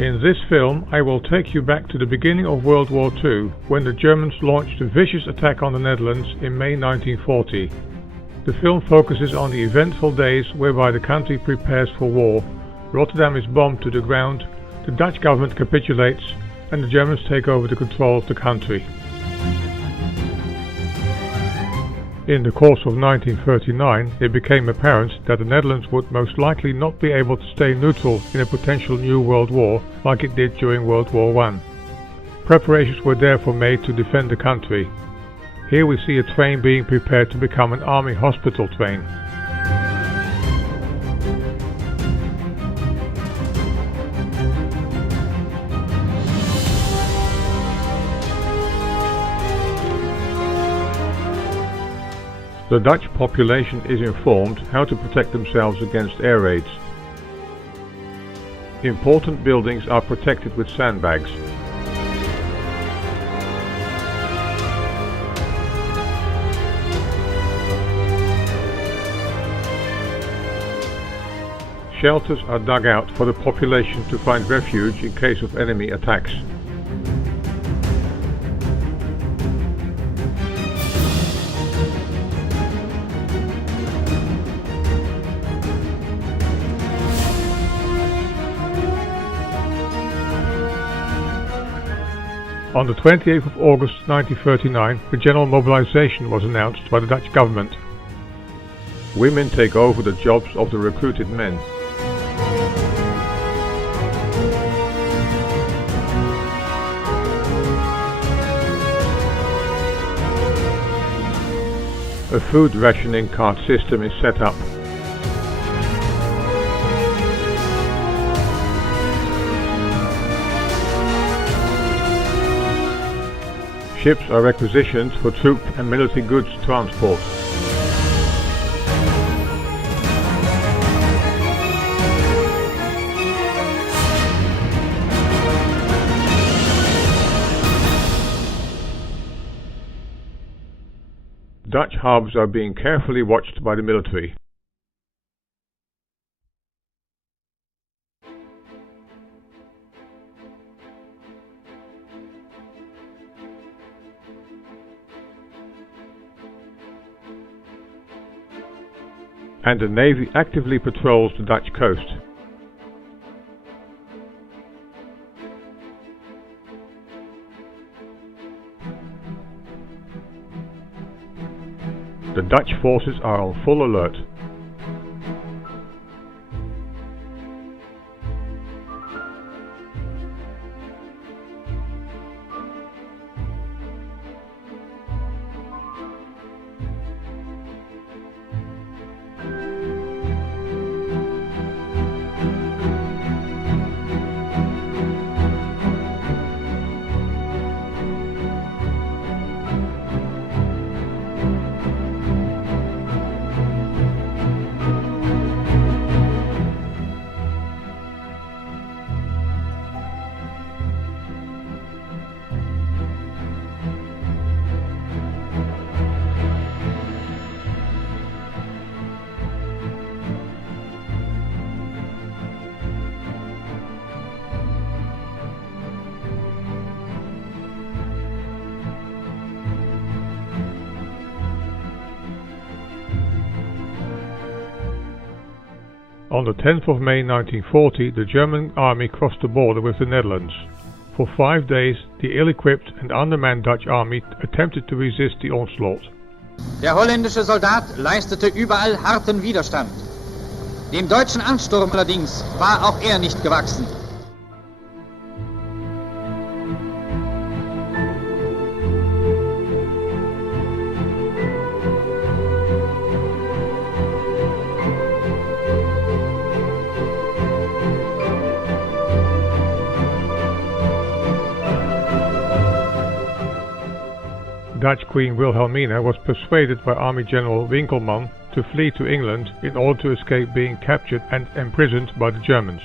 In this film, I will take you back to the beginning of World War II, when the Germans launched a vicious attack on the Netherlands in May 1940. The film focuses on the eventful days whereby the country prepares for war. Rotterdam is bombed to the ground, the Dutch government capitulates, and the Germans take over the control of the country. In the course of 1939, it became apparent that the Netherlands would most likely not be able to stay neutral in a potential new world war like it did during World War I. Preparations were therefore made to defend the country. Here we see a train being prepared to become an army hospital train. The Dutch population is informed how to protect themselves against air raids. Important buildings are protected with sandbags. Shelters are dug out for the population to find refuge in case of enemy attacks. On the 28th of August 1939, the general mobilization was announced by the Dutch government. Women take over the jobs of the recruited men. A food rationing card system is set up. Ships are requisitioned for troop and military goods transport. Dutch harbours are being carefully watched by the military. And the Navy actively patrols the Dutch coast. The Dutch forces are on full alert. On the 10th of May 1940, the German army crossed the border with the Netherlands. For 5 days, the ill-equipped and undermanned Dutch army attempted to resist the onslaught. Der holländische Soldat leistete überall harten Widerstand. Dem deutschen Ansturm allerdings war auch er nicht gewachsen. Dutch Queen Wilhelmina was persuaded by Army General Winkelmann to flee to England in order to escape being captured and imprisoned by the Germans.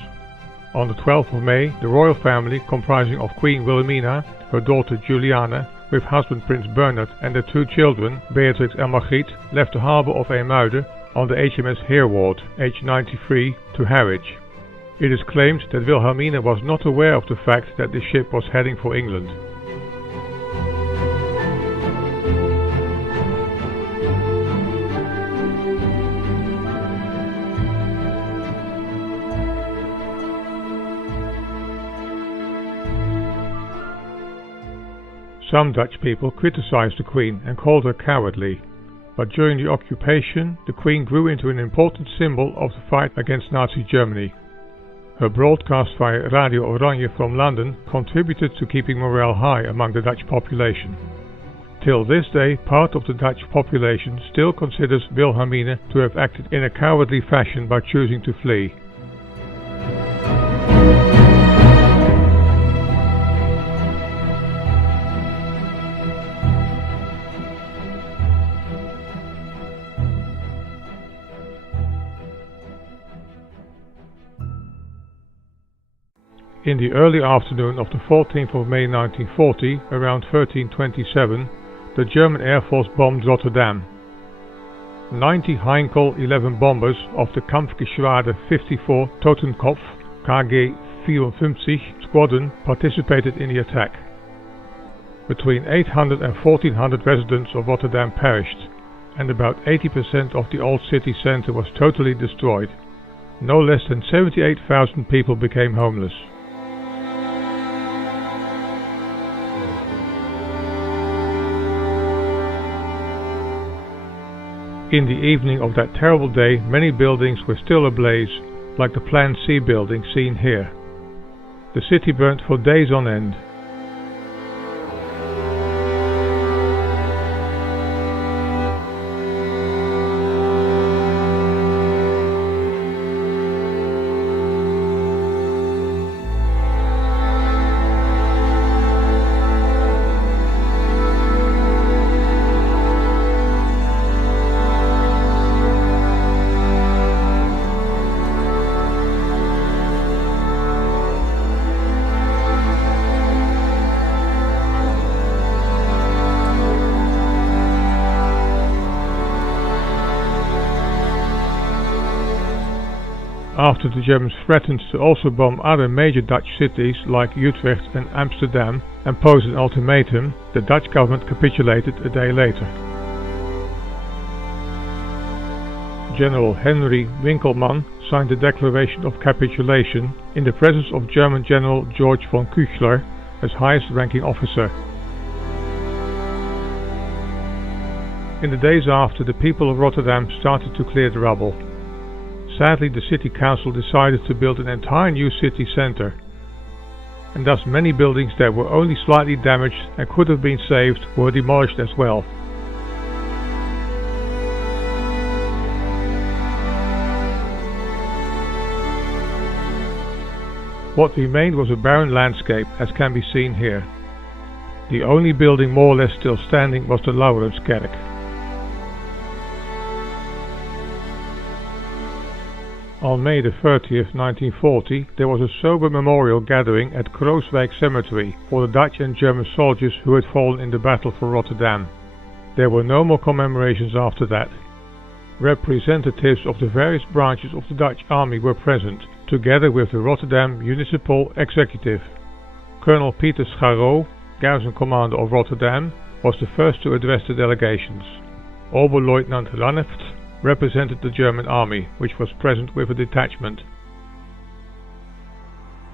On the 12th of May, the royal family, comprising of Queen Wilhelmina, her daughter Juliana, with husband Prince Bernhard and their 2 children, Beatrix and Margriet, left the harbour of Eemuiden on the HMS Heerwaard, aged 93, to Harwich. It is claimed that Wilhelmina was not aware of the fact that the ship was heading for England. Some Dutch people criticized the Queen and called her cowardly, but during the occupation the Queen grew into an important symbol of the fight against Nazi Germany. Her broadcast via Radio Oranje from London contributed to keeping morale high among the Dutch population. Till this day, part of the Dutch population still considers Wilhelmina to have acted in a cowardly fashion by choosing to flee. In the early afternoon of the 14th of May 1940, around 13:27, the German Air Force bombed Rotterdam. 90 Heinkel 11 bombers of the Kampfgeschwader 54 Totenkopf KG 54 squadron participated in the attack. Between 800 and 1400 residents of Rotterdam perished, and about 80% of the old city centre was totally destroyed. No less than 78,000 people became homeless. In the evening of that terrible day, many buildings were still ablaze, like the Plan C building seen here. The city burnt for days on end. After the Germans threatened to also bomb other major Dutch cities like Utrecht and Amsterdam and posed an ultimatum, the Dutch government capitulated a day later. General Henry Winkelmann signed the declaration of capitulation in the presence of German General George von Küchler as highest ranking officer. In the days after, the people of Rotterdam started to clear the rubble. Sadly, the city council decided to build an entire new city centre, and thus many buildings that were only slightly damaged and could have been saved were demolished as well. What remained was a barren landscape, as can be seen here. The only building more or less still standing was the Laurenskerk. On May 30th, 1940, there was a sober memorial gathering at Colorized Cemetery for the Dutch and German soldiers who had fallen in the battle for Rotterdam. There were no more commemorations after that. Representatives of the various branches of the Dutch army were present, together with the Rotterdam Municipal Executive. Colonel Peter Scharro, garrison commander of Rotterdam, was the first to address the delegations. Oberleutnant Ranneft represented the German army, which was present with a detachment.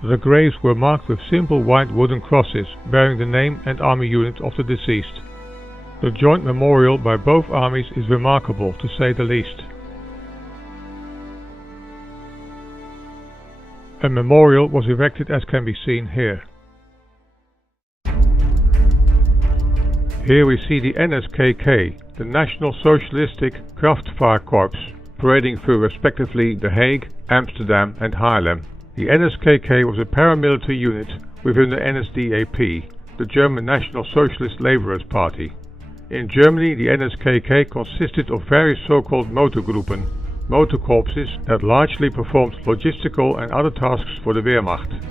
The graves were marked with simple white wooden crosses bearing the name and army unit of the deceased. The joint memorial by both armies is remarkable, to say the least. A memorial was erected, as can be seen here. Here we see the NSKK, the National Socialistic Kraftvaarkorps, parading through respectively The Hague, Amsterdam and Haarlem. The NSKK was a paramilitary unit within the NSDAP, the German National Socialist Labourers Party. In Germany, the NSKK consisted of various so-called motorgroepen, motorkorpses that largely performed logistical and other tasks for the Wehrmacht.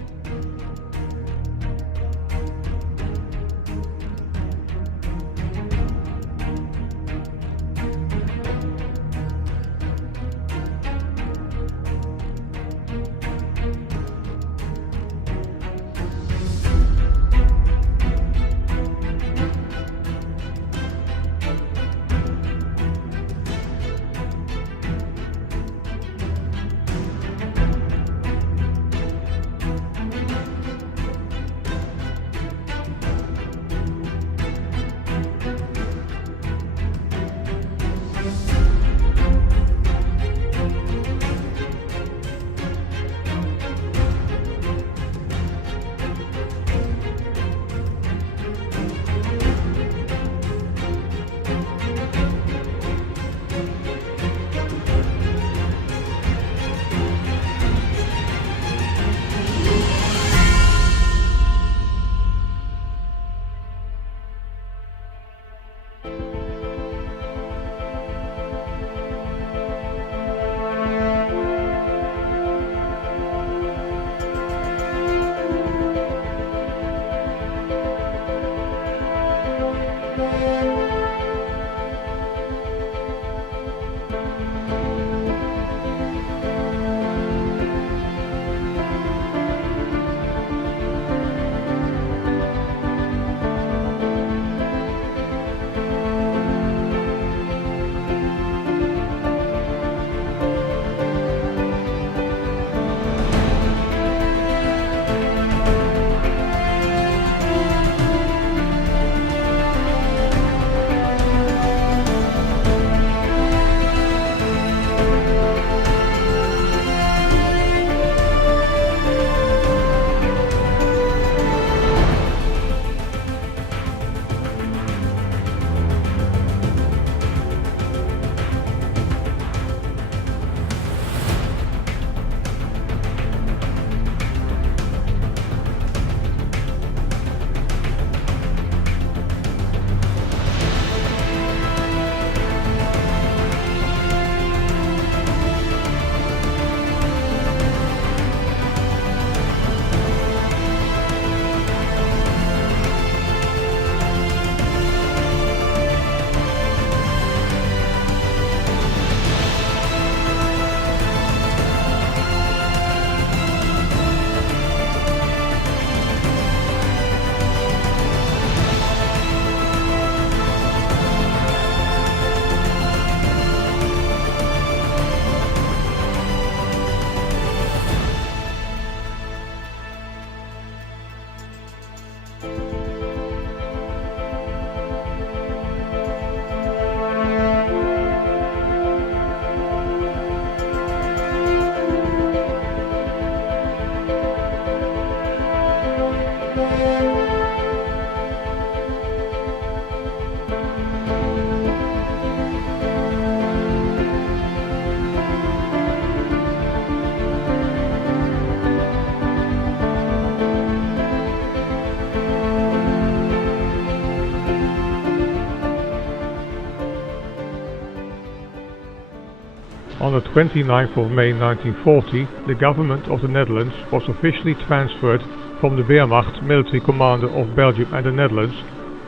On the 29th of May 1940, the government of the Netherlands was officially transferred from the Wehrmacht military commander of Belgium and the Netherlands,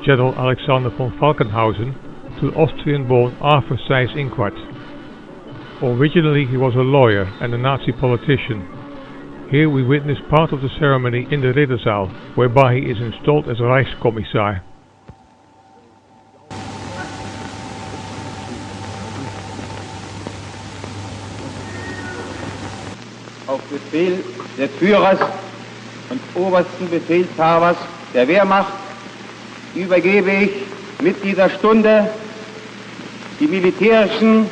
General Alexander von Falkenhausen, to the Austrian-born Arthur Seyss-Inquart. Originally he was a lawyer and a Nazi politician. Here we witness part of the ceremony in the Ridderzaal, whereby he is installed as Reichskommissar. Auf Befehl des Führers und obersten Befehlshabers der Wehrmacht übergebe ich mit dieser Stunde die militärischen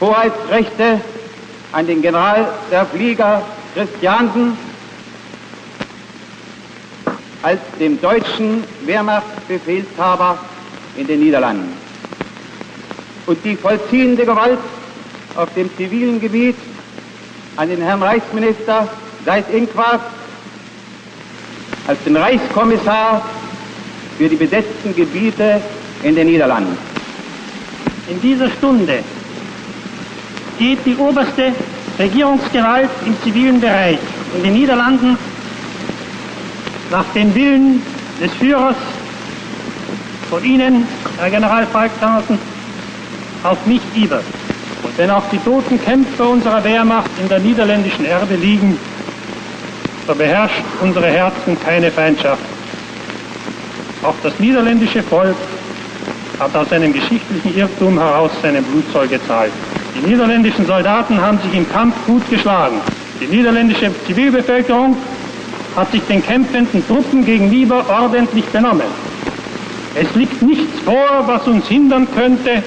Hoheitsrechte an den General der Flieger Christiansen als dem deutschen Wehrmachtsbefehlshaber in den Niederlanden. Und die vollziehende Gewalt auf dem zivilen Gebiet an den Herrn Reichsminister Seyss-Inquart als den Reichskommissar für die besetzten Gebiete in den Niederlanden. In dieser Stunde geht die oberste Regierungsgewalt im zivilen Bereich in den Niederlanden nach dem Willen des Führers von Ihnen, Herr General Falkenhausen, auf mich über. Und wenn auch die toten Kämpfer unserer Wehrmacht in der niederländischen Erde liegen, so beherrscht unsere Herzen keine Feindschaft. Auch das niederländische Volk hat aus einem geschichtlichen Irrtum heraus seinen Blutzoll gezahlt. Die niederländischen Soldaten haben sich im Kampf gut geschlagen. Die niederländische Zivilbevölkerung hat sich den kämpfenden Truppen gegenüber ordentlich benommen. Es liegt nichts vor, was uns hindern könnte,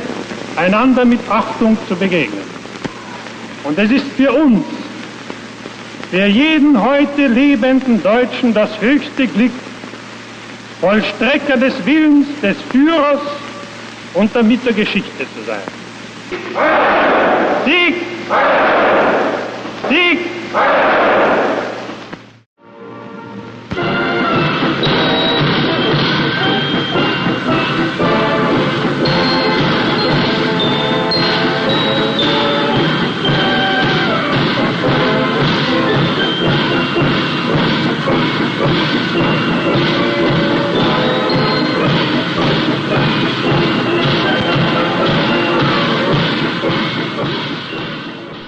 einander mit Achtung zu begegnen. Und es ist für uns, für jeden heute lebenden Deutschen, das höchste Glück, Vollstrecker des Willens des Führers und damit der Geschichte zu sein. Sieg! Sieg!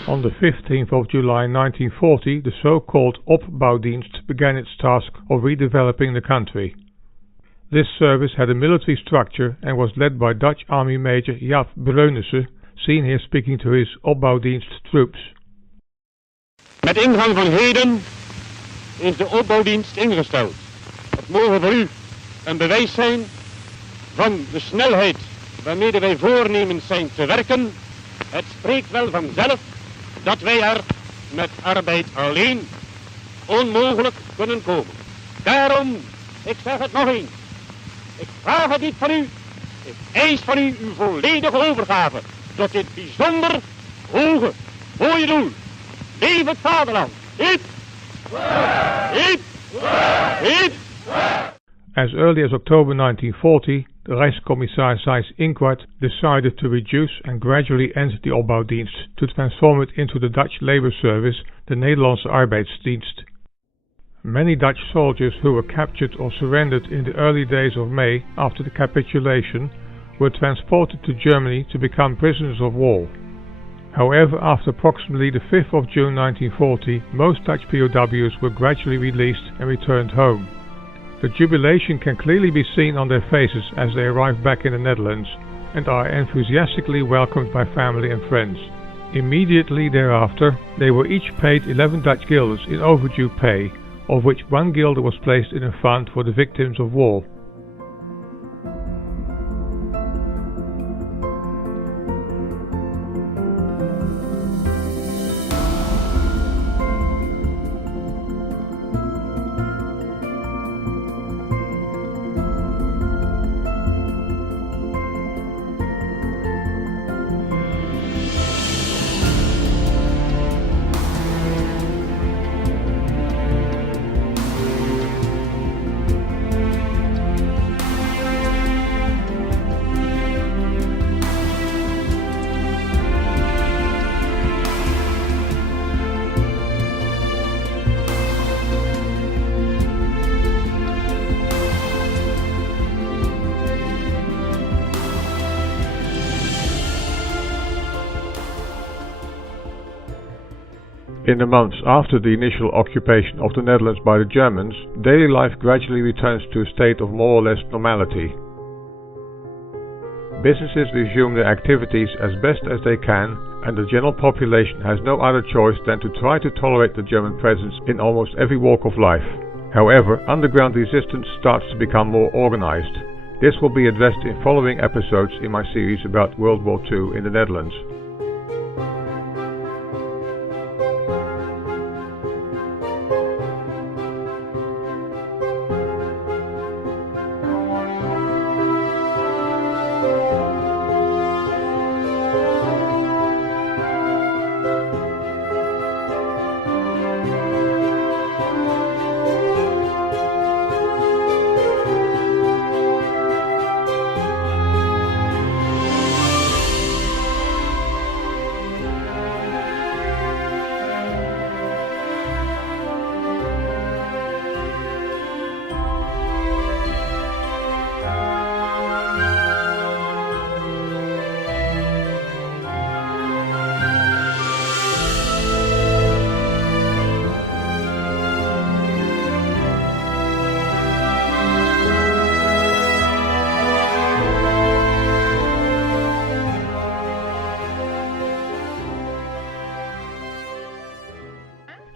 On the 15th of July 1940, the so-called Opbouwdienst began its task of redeveloping the country. This service had a military structure and was led by Dutch Army Major Jaap Breunissen, seen here speaking to his Opbouwdienst troops. Met ingang van heden is de opbouwdienst ingesteld. Het mogen voor u een bewijs zijn van de snelheid waarmee wij voornemens zijn te werken. Het spreekt wel vanzelf dat wij er met arbeid alleen onmogelijk kunnen komen. Daarom, ik zeg het nog eens, ik vraag het niet van u, ik eis van u uw volledige overgave tot dit bijzonder hoge, mooie doel. Leef het vaderland! Hip! Hip! Hip! As early as October 1940, the Reichskommissar Seyss-Inquart decided to reduce and gradually end the Opbouwdienst to transform it into the Dutch labor service, the Nederlandse Arbeidsdienst. Many Dutch soldiers who were captured or surrendered in the early days of May after the capitulation were transported to Germany to become prisoners of war. However, after approximately the 5th of June 1940, most Dutch POWs were gradually released and returned home. The jubilation can clearly be seen on their faces as they arrive back in the Netherlands and are enthusiastically welcomed by family and friends. Immediately thereafter, they were each paid 11 Dutch guilders in overdue pay, of which 1 guilder was placed in a fund for the victims of war. In the months after the initial occupation of the Netherlands by the Germans, daily life gradually returns to a state of more or less normality. Businesses resume their activities as best as they can, and the general population has no other choice than to try to tolerate the German presence in almost every walk of life. However, underground resistance starts to become more organized. This will be addressed in following episodes in my series about World War II in the Netherlands.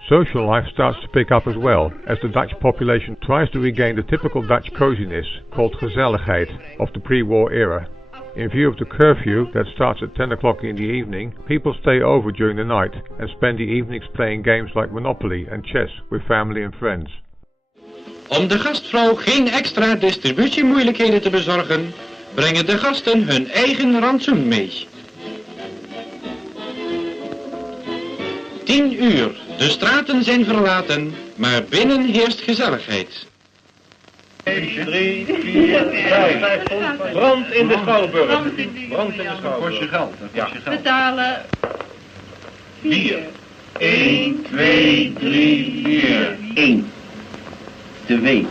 Social life starts to pick up as well, as the Dutch population tries to regain the typical Dutch coziness, called gezelligheid, of the pre-war era. In view of the curfew that starts at 10 o'clock in the evening, people stay over during the night and spend the evenings playing games like Monopoly and chess with family and friends. Om de gastvrouw geen extra distributiemoeilijkheden te bezorgen, brengen de gasten hun eigen rantsoen mee. 10 uur. De straten zijn verlaten, maar binnen heerst gezelligheid. 1, 3, 4, 5. Brand in de Schouwburg. Brand in de Schouwburg. Kost je geld. Ja. Betalen. 4. 1, 2, 3, 4. 1, 2,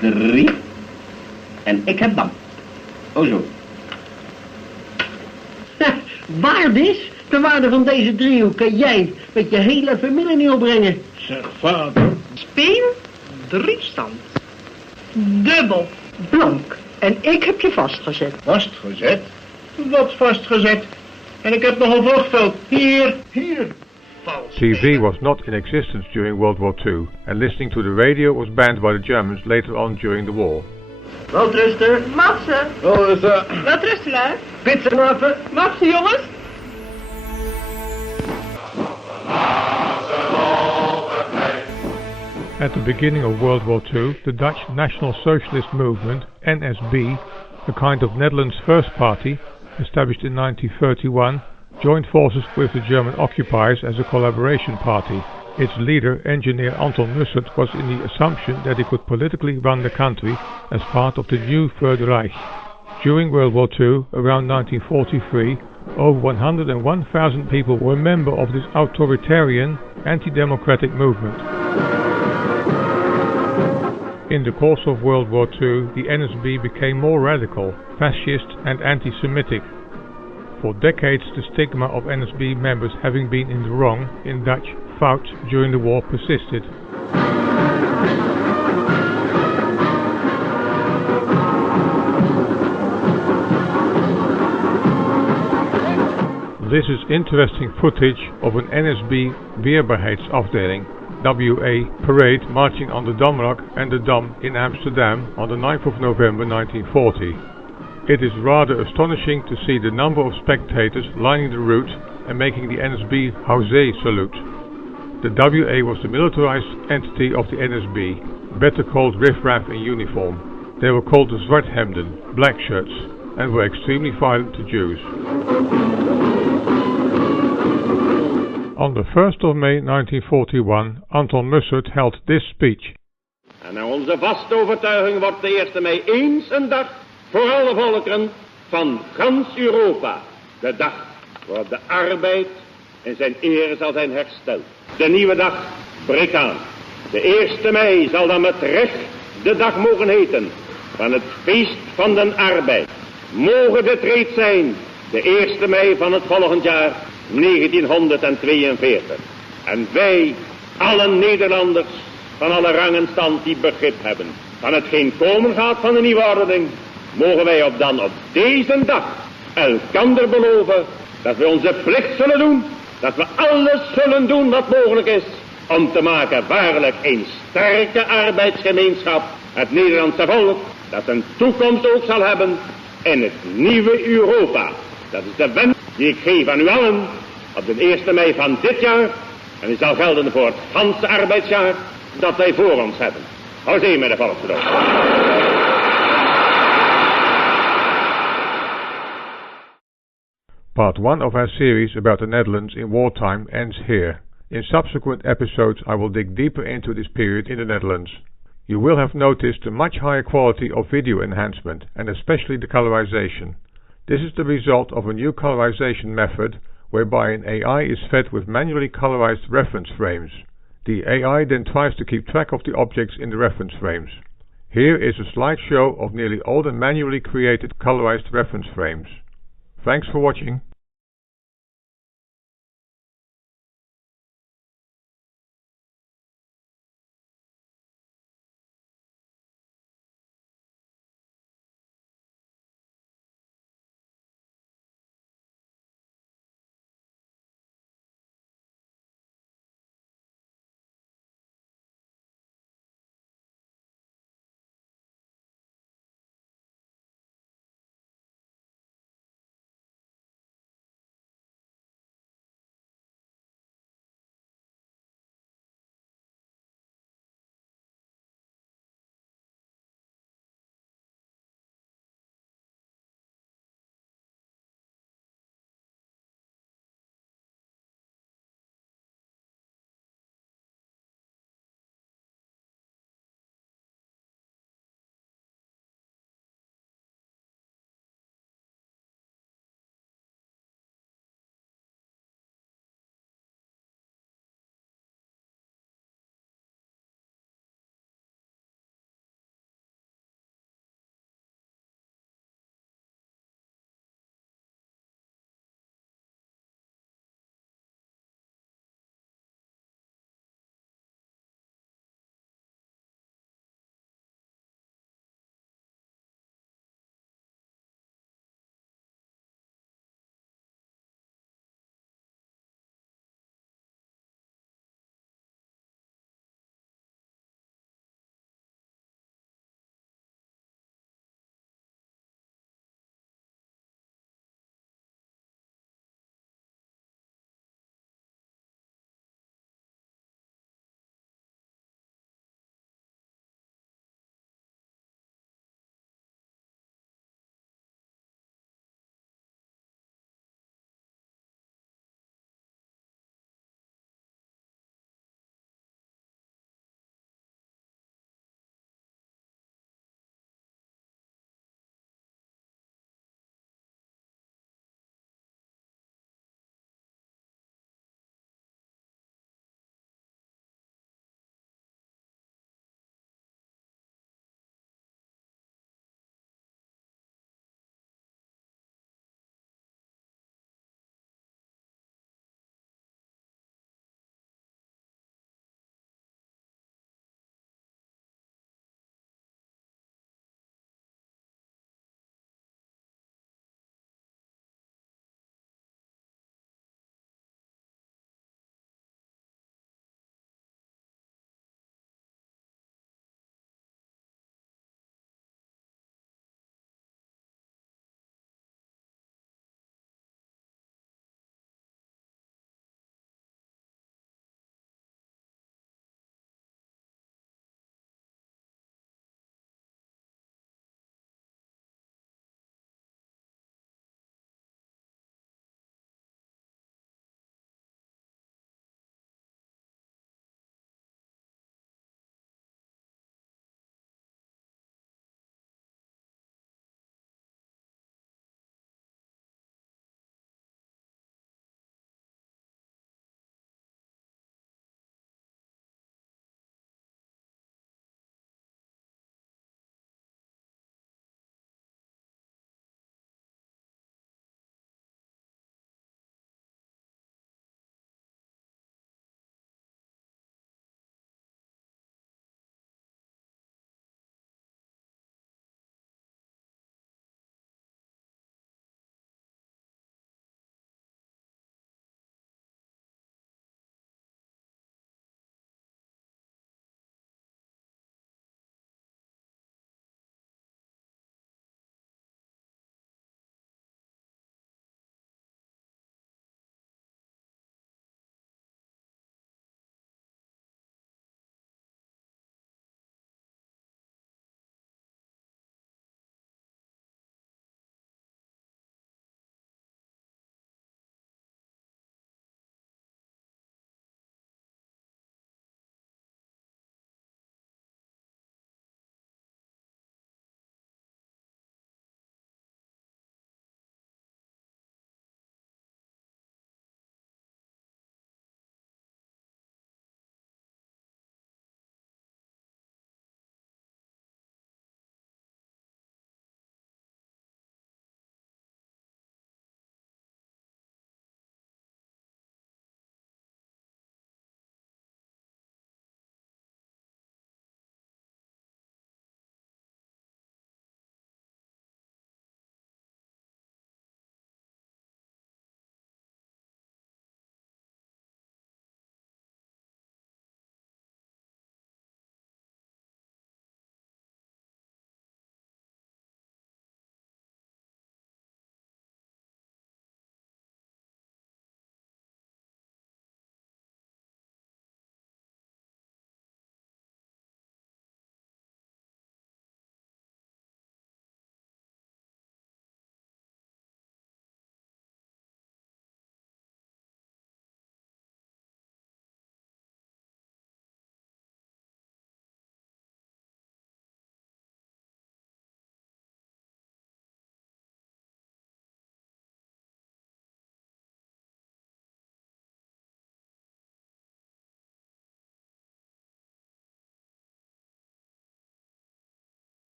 3. En ik heb bam. Oh zo. Waarde is? De waarde van deze driehoek kan jij met je hele familie niet opbrengen. Zeg vader. Speel. Driestand. Dubbel. Blank. En ik heb je vastgezet. Vastgezet? Wat vastgezet? En ik heb nog een vluchtveld. Hier. TV was not in existence during World War II, and listening to the radio was banned by the Germans later on during the war. Welterusten. Matsen. Wat rusten hè? Pizza Matsen jongens. At the beginning of World War II, the Dutch National Socialist Movement, NSB, a kind of Netherlands' first party, established in 1931, joined forces with the German occupiers as a collaboration party. Its leader, engineer Anton Mussert, was in the assumption that he could politically run the country as part of the new Third Reich. During World War II, around 1943, over 101,000 people were members of this authoritarian, anti-democratic movement. In the course of World War II, the NSB became more radical, fascist and anti-Semitic. For decades, the stigma of NSB members having been in the wrong, in Dutch, fout, during the war persisted. This is interesting footage of an NSB Weerbaarheidsafdeling WA parade marching on the Damrak and the Dam in Amsterdam on the 9th of November 1940. It is rather astonishing to see the number of spectators lining the route and making the NSB Houzé salute. The WA was the militarized entity of the NSB, better called riffraff in uniform. They were called the Zwarthemden, black shirts, and were extremely violent to Jews. On the 1st of May 1941, Anton Mussert held this speech. En naar onze vaste overtuiging wordt de 1 mei eens een dag voor alle volkeren van gans Europa. De dag waarop de arbeid in zijn eer zal zijn hersteld. De nieuwe dag breekt aan. De 1 mei zal dan met recht de dag mogen heten van het feest van de arbeid. Mogen dit reeds zijn, de 1 mei van het volgend jaar 1942. En wij, alle Nederlanders van alle rang en stand die begrip hebben van hetgeen komen gaat van de nieuwe ordening, mogen wij op deze dag elkander beloven dat we onze plicht zullen doen, dat we alles zullen doen wat mogelijk is om te maken waarlijk een sterke arbeidsgemeenschap, het Nederlandse volk, dat een toekomst ook zal hebben in het nieuwe Europa. Dat is de wens die ik geef aan u allen op de 1 mei van dit jaar, en die zal gelden voor het ganse arbeidsjaar dat wij voor ons hebben. Hou zee met de volksgenoot. Part 1 of our series about the Netherlands in wartime ends here. In subsequent episodes I will dig deeper into this period in the Netherlands. You will have noticed a much higher quality of video enhancement, and especially the colorization. This is the result of a new colorization method whereby an AI is fed with manually colorized reference frames. The AI then tries to keep track of the objects in the reference frames. Here is a slideshow of nearly all the manually created colorized reference frames. Thanks for watching.